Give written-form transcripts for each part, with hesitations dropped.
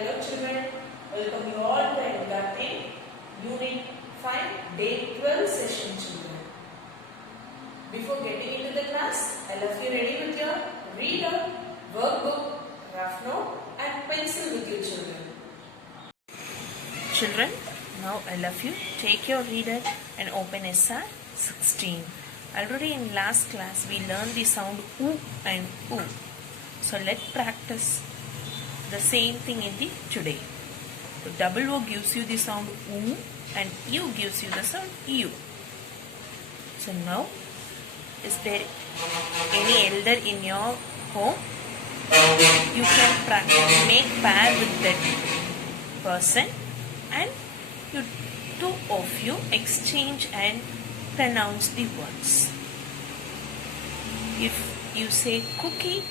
Hello children, welcome you all to Engatin Unit 5 Day 12 session children. Before getting into the class, all of you ready with your reader, workbook, rough note and pencil with you children. Children, now all of you take your reader and open SR 16. Already in last class we learned the sound oo and oo. So let's practice the same thing in the today. The double O gives you the sound oo and U gives you the sound U. So now, is there any elder in your home? You can practice, make pair with that person and you two of you exchange and pronounce the words. If you say cookie,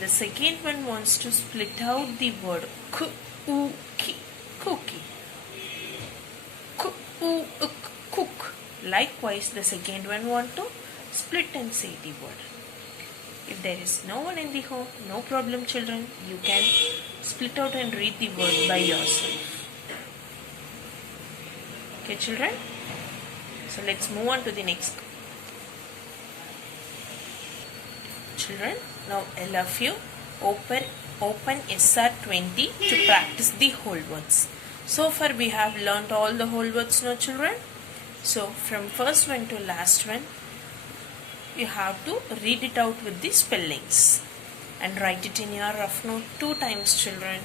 the second one wants to split out the word cookie, cookie, cook. Likewise, the second one wants to split and say the word. If there is no one in the home, no problem children, you can split out and read the word by yourself. Okay children? So let's move on to the next. Children, now all of you open SR 20 to practice the whole words. So far we have learnt all the whole words now children. So from first one to last one, you have to read it out with the spellings and write it in your rough note 2 times children.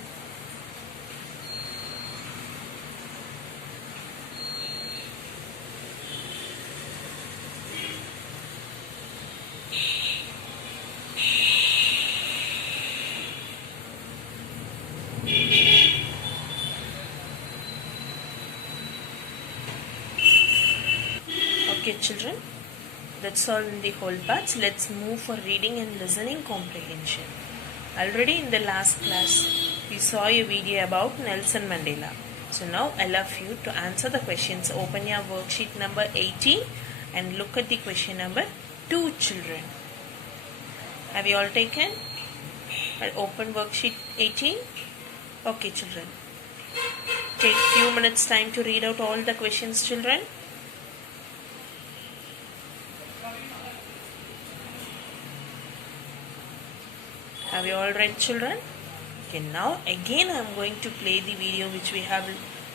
Okay children, that's all in the whole parts. Let's move for reading and listening comprehension. Already in the last class, we saw a video about Nelson Mandela. So now I love you to answer the questions. Open your worksheet number 18 and look at the question number 2 children. Have you all taken? I'll open worksheet 18. Okay children. Take few minutes time to read out all the questions children. Have you all read children? Okay, now again I am going to play the video which we have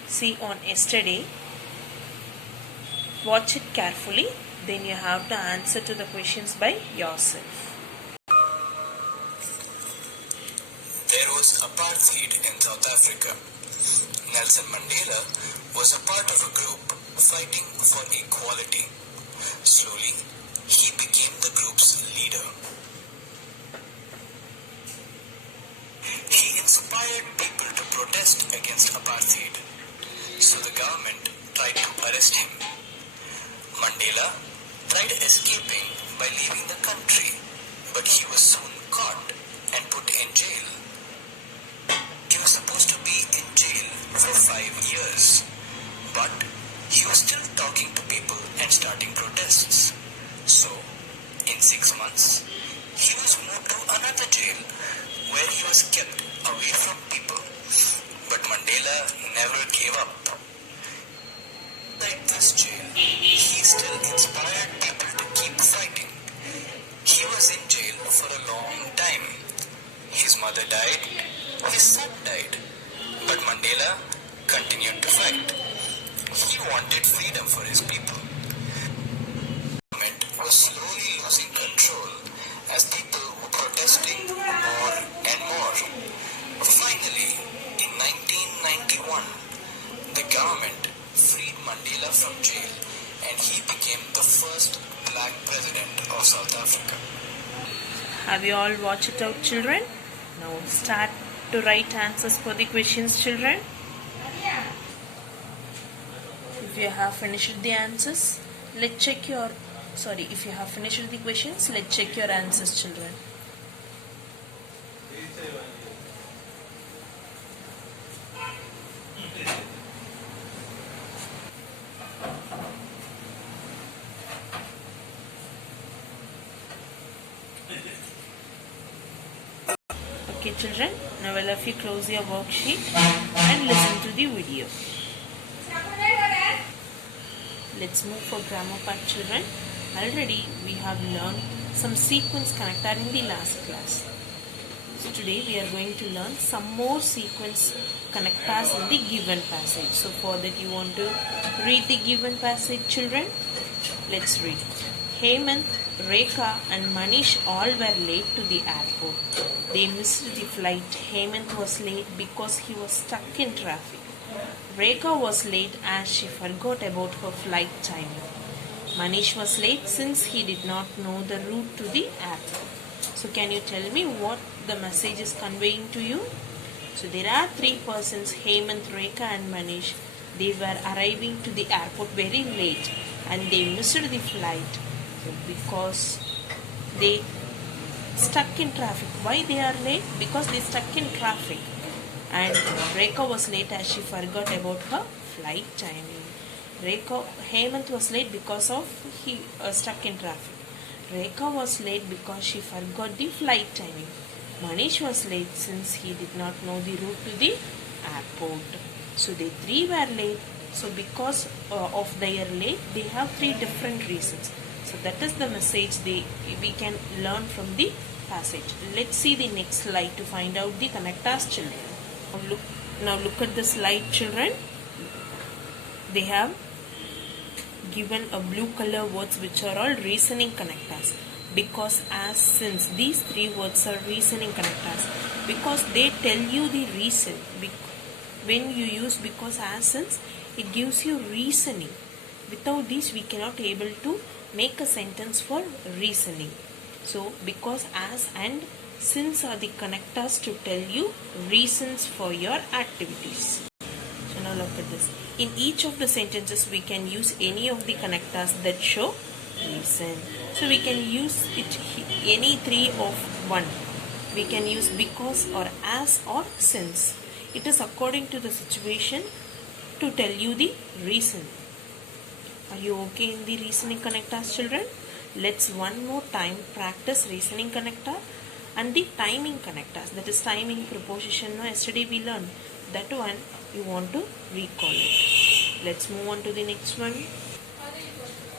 seen on yesterday. Watch it carefully, then you have to answer to the questions by yourself. There was apartheid in South Africa. Nelson Mandela was a part of a group fighting for equality. Slowly, he became the group's leader. He inspired people to protest against apartheid, so the government tried to arrest him. Mandela tried escaping by leaving the country, but he was soon caught and put in jail. He was supposed to be in jail for 5 years, but he was still talking to people and starting protests. So, in 6 months, he was moved to another jail where he was kept away from people. But Mandela never gave up. Like this jail, he still inspired people to keep fighting. He was in jail for a long time. His mother died, his son died, but Mandela continued to fight. He wanted freedom for his people. The government was slowly losing control as people were protesting more and more. Finally, in 1991, the government freed Mandela from jail and he became the first black president of South Africa. Have you all watched it out children? Now start to write answers for the questions children. If you have finished the answers, let's check your if you have finished the questions, let's check your answers children. Okay children, now all of you close your worksheet and listen to the video. Let's move for grammar part children. Already we have learned some sequence connector in the last class. So today we are going to learn some more sequence connectors in the given passage. So for that you want to read the given passage children. Let's read. Hemant, Rekha and Manish all were late to the airport. They missed the flight. Hemant was late because he was stuck in traffic. Rekha was late as she forgot about her flight timing. Manish was late since he did not know the route to the airport. So can you tell me what the message is conveying to you? So there are three persons, Hemant, Rekha and Manish. They were arriving to the airport very late and they missed the flight. So because they stuck in traffic. Why they are late? Because they stuck in traffic. And Rekha was late as she forgot about her flight timing. Hemant was late because of he stuck in traffic. Rekha was late because she forgot the flight timing. Manish was late since he did not know the route to the airport. So they three were late. So because of their late, they have three different reasons. So that is the message we can learn from the passage. Let's see the next slide to find out the connectors children. Now look at the slide children. They have given a blue color words which are all reasoning connectors. Because, as, since, these three words are reasoning connectors. Because they tell you the reason. When you use because, as, since, it gives you reasoning. Without this we cannot able to make a sentence for reasoning. So because, as and since are the connectors to tell you reasons for your activities. So now look at this. In each of the sentences we can use any of the connectors that show reason. So we can use it any three of one. We can use because or as or since. It is according to the situation to tell you the reason. Are you okay in the reasoning connectors children? Let's one more time practice reasoning connector and the timing connectors. That is timing, preposition. Yesterday we learned. That one you want to recall it. Let's move on to the next one.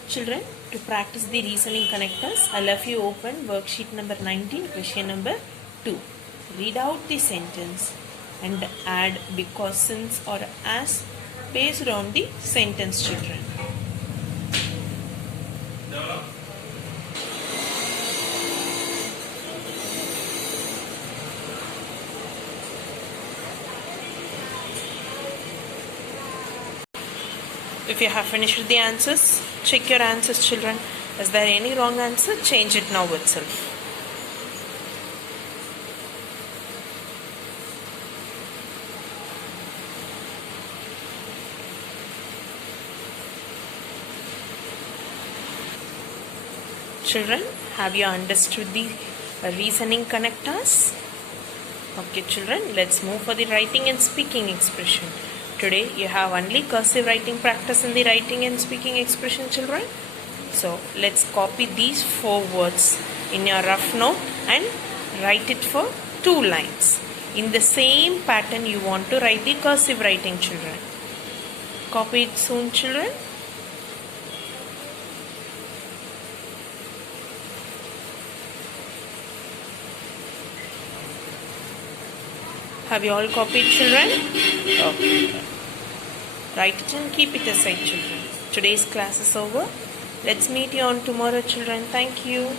Children, to practice the reasoning connectors, I'll have you open worksheet number 19, question number 2. Read out the sentence and add because, since or as based on the sentence children. If you have finished the answers, check your answers children. Is there any wrong answer? Change it now itself. Children, have you understood the reasoning connectors? Okay children, let's move for the writing and speaking expression. Today you have only cursive writing practice in the writing and speaking expression children. So let's copy these 4 words in your rough note and write it for 2 lines. In the same pattern you want to write the cursive writing children. Copy it soon children. Have you all copied children? Okay. Write it and keep it aside children. Today's class is over. Let's meet you on tomorrow children. Thank you.